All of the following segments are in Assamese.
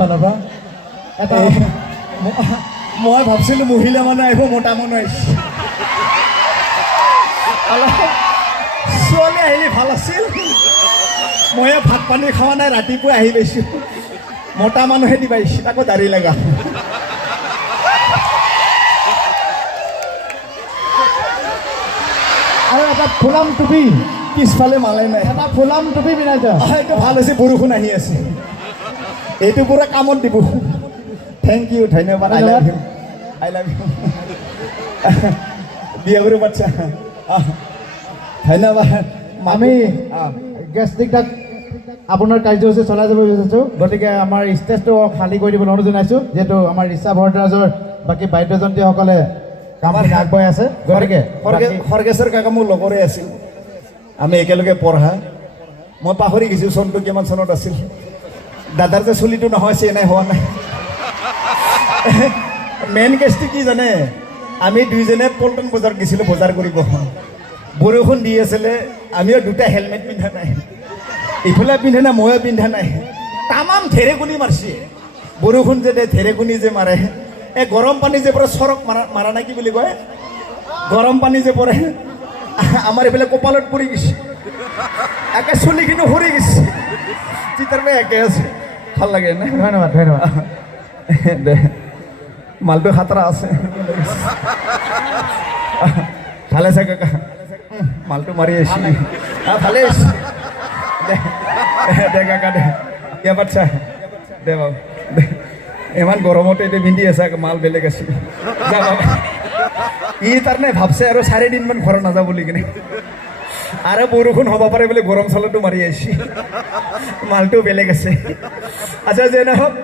ভাল হ'ব এটা মই ভাবছিলো মহিলা মানুহ আহিব মতা মানুহ আহিছে ছোৱালী আহিলে ভাল আছিল মই ভাত পানী খোৱা নাই ৰাতিপুৱা আহি পাইছোঁ মতা মানুহে দি পাইছোঁ আকৌ দাড়ি লগা আৰু এটা ফুলাম টুপি পিছফালে মালে নাই এটা ফুলাম টুপি পিন্ধাইছে এইটো ভাল হৈছে বৰষুণ আহি আছে এইটো পুৰা কামত দিব থেংক ইউ ধন্যবাদ আই লাভ ইউ বিয়া কৰি বাচ্চা ধন্যবাদ আমি গেষ্টিকটাক আপোনাৰ কাৰ্যসূচী চলাই যাব বিচাৰিছোঁ গতিকে আমাৰ ষ্টেজটো খালী কৰি দিবলৈ অনুৰোধ জনাইছোঁ যিহেতু আমাৰ ৰিচা ভৰদ্বাজৰ বাকী বাদ্যযন্ত্ৰীসকলে কামত আগবঢ়াই আছে গতিকে খৰ্গেশ্বৰ কাকা মোৰ লগৰে আছিল আমি একেলগে পঢ়া মই পাহৰি গৈছোঁ চনটো কিমান চনত আছিল দাদাৰ যে চুলিটো নহয় চেনাই হোৱা নাই মেইন কেছটো কি জানে আমি দুইজনে পল্টন বজাৰ গৈছিলোঁ বজাৰ কৰিব বৰষুণ দি আছিলে আমিও দুটা হেলমেট পিন্ধা নাই ইফালে পিন্ধা নাই ময়ো পিন্ধা নাই তামাম ঢেৰেকণি মাৰিছে বৰষুণ যে দে ঢেৰেকণি যে মাৰে এই গৰম পানী যে পৰে চৰক মাৰা নাই কি বুলি কয় গৰম পানী যে পৰে আমাৰ এইফালে কপালত পৰি গৈছে একে চুলিখিনি সৰি গৈছে চিতাৰ পৰা একে আছে ভাল লাগে না ধন্যবাদ ধন্যবাদ দে মালটো খাতৰা আছে ভালে আছে কাকা মালটো মাৰি আহিছে ভালে আহিছে দে কাকা দে ইয়া বাচ্চা দে বাবু দে ইমান গৰমতে এতিয়া পিন্ধি আছে মাল বেলেগ আছে যা বাবা ই তাৰমানে ভাবছে আৰু 4 দিনমান ঘৰত নাযাব বুলি কিনে আৰু বৰষুণ হ'ব পাৰে বুলি গৰম চালটো মাৰি আহিছে মালটো বেলেগ আছে আচ্ছা যে নহওক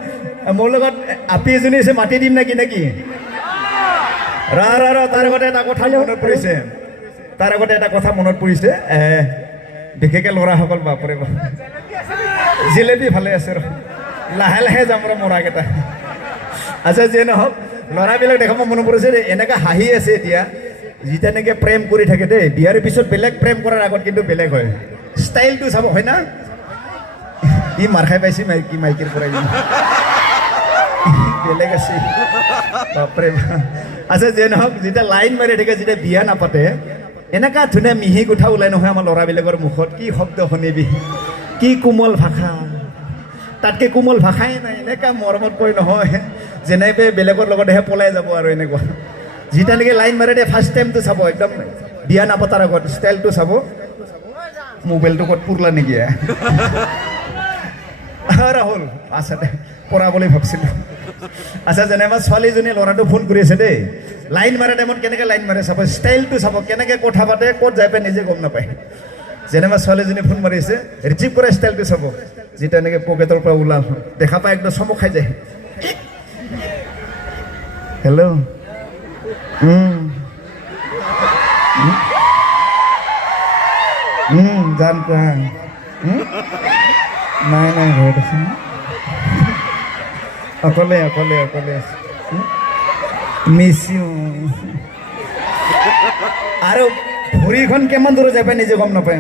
মোৰ লগত আপি এজনী আছে মাতি দিম নেকি নেকি ৰ তাৰ আগতে এটা কথা মনত পৰিছে বিশেষকৈ ল'ৰাসকল বাপৰে বাপ জিলেপি ভালে আছে ৰ লাহে লাহে যাম ৰ মৰাকেইটা আচ্ছা যে নহওক ল'ৰাবিলাক দেখা মই মনত পৰিছে এনেকৈ হাঁহি আছে এতিয়া যেতিয়া নেকি প্ৰেম কৰি থাকে দেই বিয়াৰ পিছত বেলেগ প্ৰেম কৰাৰ আগত কিন্তু বেলেগ হয় ষ্টাইলটো চাব হয় না ই মাৰ খাই পাইছে মাইকীৰ পৰাই বেলেগ আছে বাপৰে আচ্ছা যে নহওক যেতিয়া লাইন মাৰি থাকে যেতিয়া বিয়া নাপাতে এনেকুৱা ধুনীয়া মিহি কোঠা ওলাই নহয় আমাৰ ল'ৰাবিলাকৰ মুখত কি শব্দ শুনিবি কি কোমল ভাষা তাতকৈ কোমল ভাষাই নাই এনেকুৱা মৰমত কৈ নহয় যেনেকৈ বেলেগৰ লগতহে পলাই যাব আৰু এনেকুৱা যেতিয়া নেকি লাইন মাৰে দে ফাৰ্ষ্ট টাইমটো চাব একদম বিয়া নাপাতাৰ আগত ষ্টাইলটো চাব মোবাইলটো ক'ত পুৰলা নেকি ৰাহুল আচ্ছা দে পৰা বুলি ভাবছিলোঁ আচ্ছা যেনেবা ছোৱালীজনী ল'ৰাটো ফোন কৰি আছে দেই লাইন মাৰা টাইমত কেনেকৈ লাইন মাৰে চাব ষ্টাইলটো চাব কেনেকৈ কথা পাতে ক'ত যাই পাই নিজে গম নাপায় যেনেবা ছোৱালীজনী ফোন মাৰিছে ৰিচিভ কৰা ষ্টাইলটো চাব যেতিয়া এনেকৈ পকেটৰ পৰা ওলাল দেখা পাই একদম চমক খাই যায় হেল্ল' জান কোৱা নাই নাই ঘৰত আছে অকলে আছে মিছ ইউ আৰু ভৰিখন কিমান দূৰত যাই পাই নিজে গম নাপায়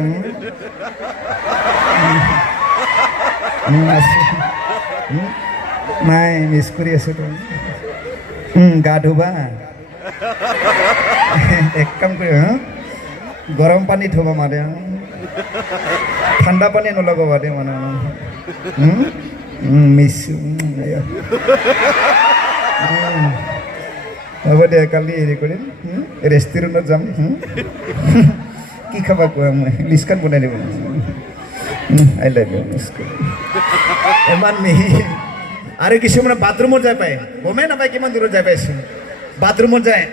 নাই মিছ কৰি আছো তই গা ধুবা এক কাম কৰি গৰম পানী থ'ব মানে ঠাণ্ডা পানী নলগাবা দে মানে মিছ হ'ব দে কালি হেৰি কৰিম ৰেষ্টুৰেণ্টত যাম কি খাবা কোৱা মই লিষ্টখন বনাই দিব আই লাভ ইউ ইমান মিহি আৰু কিছুমানে বাথৰুমত যাই পায় গমেই নাপায় কিমান দূৰত যাই পাইছে বাথৰুমত যায়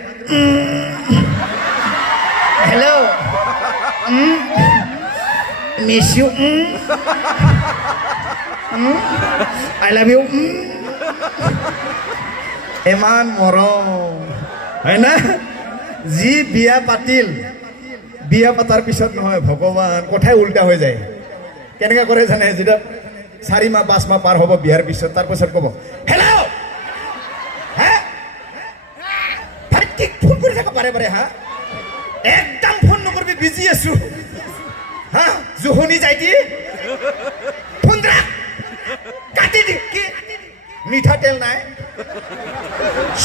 hello' miss you I love you ইমান মৰম হয় না যি বিয়া পাতিল বিয়া পাতাৰ পিছত নহয় ভগৱান কথাই উল্টা হৈ যায় কেনেকৈ কৰে জানে যেতিয়া 4 মাহ 5 মাহ পাৰ হ'ব বিয়াৰ পিছত তাৰপিছত ক'ব হেল্ল' হা ফোন কৰি থাকা বাৰে বাৰে হা একদম ফোন নকৰিবি বিজি আছো হা জুহনি যাই দি ফোন ৰাখ কাটি দি কি মিঠাতেল নাই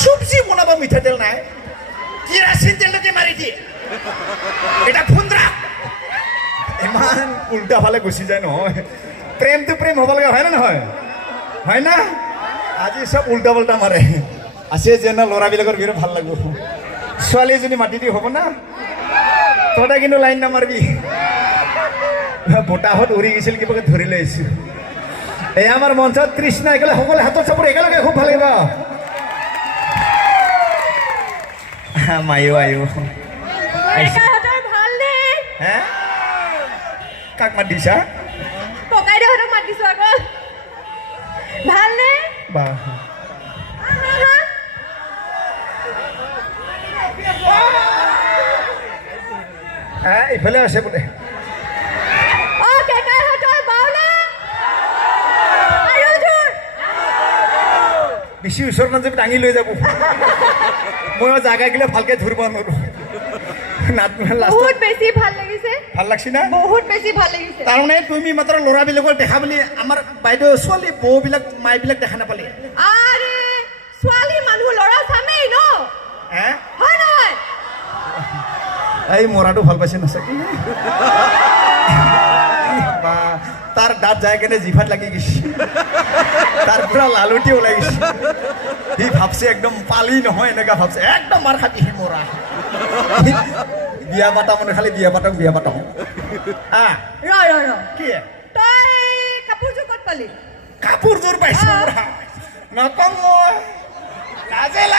চব্জি বনাব মিঠাতেল নাই কেৰাচিন তেলকে মাৰি দিয়ে এটা ফুন্দৰা ইমান উল্টা ফালে গুচি যায় নহয় প্ৰেমটো প্ৰেম হ'ব লাগে হয় নে নহয় হয় না আজি চব উল্টা পাল্টা মাৰে আছে যে না ল'ৰাবিলাকৰ বিৰাট ভাল লাগিব ছোৱালী এজনী মাতি দি হ'ব না তহঁতে কিন্তু লাইন নামাৰবি বতাহত উৰি গৈছিল কিবাকে ধৰি লৈ আহিছোঁ এই আমাৰ মঞ্চত তৃষ্ণা একেলগে সকলোৱে হাতত চাপৰি একেলগে খুব ভাল লাগিব মায়ো আয়ো ককাইহঁতৰ ভালনে? হে কাক মাত দিছা ককাইদেউহঁতক মাতিছো আকৌ ভালনে? বা ইফালে আছে বোলে অ ককাইহঁতৰ বাওনে? আৰু জোৰ বেছি ওচৰত নাযাবি দাঙি লৈ যাব মই জাগা গিলে ভালকে ধৰিব নোৱাৰো নাট লাষ্টত বহুত বেছি ভাল লাগিছে ভাল লাগছি না বহুত বেছি ভাল লাগিছে তাৰমানে তুমি মাত্ৰ ল'ৰাবিলাকক দেখা বুলি আমাৰ বাইদেউ ছোৱালী বৌবিলাক মাইবিলাক দেখা নাপালি আৰে ছোৱালী মানুহ ল'ৰা চামেই ন হে হয় নহয় এই মৰাটো ভাল পাইছে নাচাকি বা তাৰ দাঁত যায় কেনে জিভাত লাগি গৈছে তাৰ পৰা লালুটি ওলাই গৈছে সি ভাবছে একদম পালি নহয় এনেকা ভাবছে একদম মাৰ খাবি সি মৰা বিয়া পাতা মানে খালি বিয়া পাতক ৰ কি তই কাপোৰযোৰ ক'ত পালি কাপোৰযোৰ পাইছো নকওঁ মই লাজে লাগে